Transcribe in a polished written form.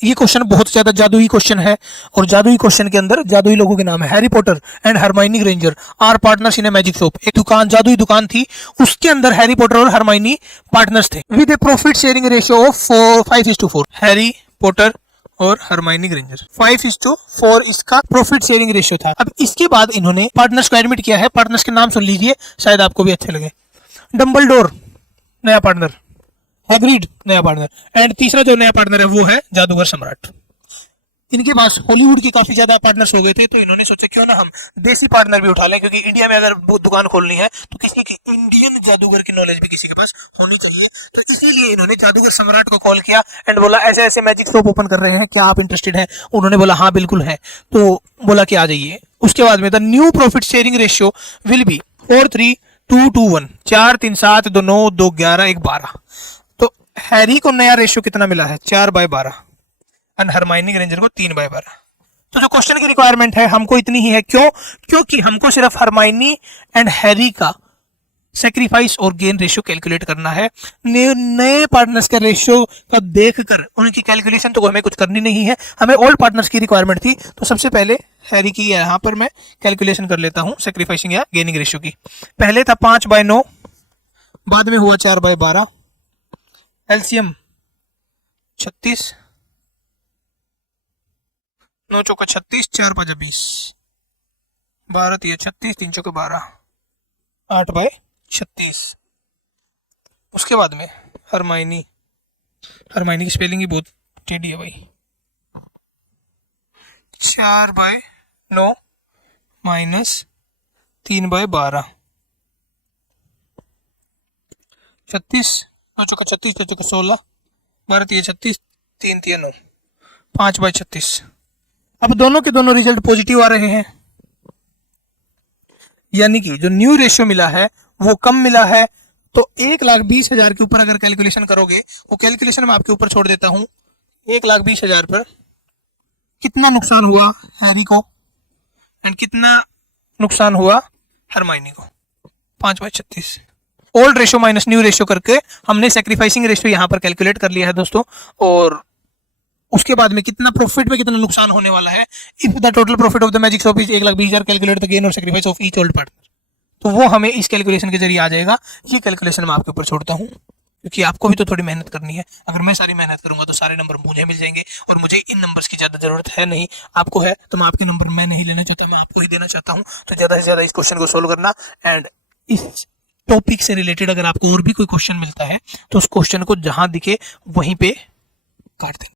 ये क्वेश्चन बहुत ज्यादा जादुई क्वेश्चन है, और जादुई क्वेश्चन के अंदर जादुई लोगों के नाम है। Harry Potter and Hermione Granger are partners in a magic shop. एक दुकान, जादुई दुकान थी, उसके अंदर हैरी पॉटर और हरमाइनी पार्टनर्स थे with a profit sharing ratio of 5:4। Harry Potter और हरमाइनी ग्रेंजर 5:4 इसका प्रॉफिट शेयरिंग रेशियो था। अब इसके बाद इन्होंने पार्टनर्स को एडमिट किया है। पार्टनर्स के नाम सुन लीजिए, शायद आपको भी अच्छे लगे। डम्बलडोर नया पार्टनर, हैग्रिड नया पार्टनर, एंड तीसरा जो नया पार्टनर है वो है जादूगर सम्राट। इनके पास हॉलीवुड की काफी ज्यादा पार्टनर्स हो गए थे, तो इन्होंने सोचा क्यों ना हम देसी पार्टनर भी उठा लें, क्योंकि इंडिया में अगर वो दुकान खोलनी है तो किसी की इंडियन जादूगर की नॉलेज भी किसी के पास होनी चाहिए। तो इसीलिए इन्होंने जादूगर सम्राट को कॉल किया एंड बोला ऐसे ऐसे मैजिक शॉप ओपन कर रहे हैं, क्या आप इंटरेस्टेड हैं? उन्होंने बोला हाँ बिल्कुल है। तो बोला कि आ जाइए। उसके बाद में the new profit sharing ratio will be 4:3:2:1, 4 3 7 2 9 2 11 1 12। तो हैरी को नया रेशियो कितना मिला है? 4/12, एंड हरमाइनी ग्रेंजर को 3/12। तो जो क्वेश्चन की रिक्वायरमेंट है हमको इतनी ही है। क्यों? क्योंकि हमको सिर्फ हरमाइनी एंड हैरी का सेक्रीफाइस और गेन रेशियो कैलकुलेट करना है। नए पार्टनर्स का रेशियो का देखकर उनकी कैलकुलेशन तो हमें कुछ करनी नहीं है, हमें ओल्ड पार्टनर्स की रिक्वायरमेंट थी। तो सबसे पहले हैरी की यहाँ पर मैं कैलकुलेशन कर लेता हूँ सेक्रीफाइसिंग या गेनिंग रेशियो की। पहले था 5/9, बाद में हुआ 4/12, एलसीएम 36, 9 चौका 36, 4 5 20, 12 3 36, 3 चौका 12, 8/36। उसके बाद में हरमाइनी की स्पेलिंग ही बहुत टेढ़ी है भाई। 4/9 माइनस 3/12, 36, 9 चौका 36, 3 चौका 16, 12 3 36, 3 3 9, 5/36। अब दोनों के दोनों रिजल्ट पॉजिटिव आ रहे हैं, यानी कि जो न्यू रेशियो मिला है वो कम मिला है। तो 1,20,000 के ऊपर अगर कैलकुलेशन करोगे, वो कैलकुलेशन मैं आपके ऊपर छोड़ देता हूं। 1,20,000 पर कितना नुकसान हुआ हैरी को एंड कितना नुकसान हुआ हरमाइनी को? 5/36। Old ratio minus new ratio करके हमने सेक्रीफाइसिंग रेशियो यहां पर कैलकुलेट कर लिया है दोस्तों। और उसके बाद में कितना प्रॉफिट में कितना नुकसान होने वाला है। If the total profit of the magic shop is 1,20,000, calculate the gain or sacrifice of each old partner. तो वो हमें इस कैलकुलेशन के जरिए आ जाएगा। ये कैलकुलेशन मैं आपके ऊपर छोड़ता हूँ, क्योंकि आपको भी तो थोड़ी मेहनत करनी है। अगर मैं सारी मेहनत करूंगा तो सारे नंबर मुझे मिल जाएंगे, और मुझे इन नंबर्स की ज्यादा जरूरत है नहीं। आपको है तो मैं आपके नंबर मैं नहीं लेना चाहता, मैं आपको ही देना चाहता हूँ। तो ज्यादा से ज्यादा इस क्वेश्चन को सोल्व करना, एंड इस टॉपिक से रिलेटेड अगर आपको और भी कोई क्वेश्चन मिलता है तो उस क्वेश्चन को जहां दिखे वहीं पे काट देना।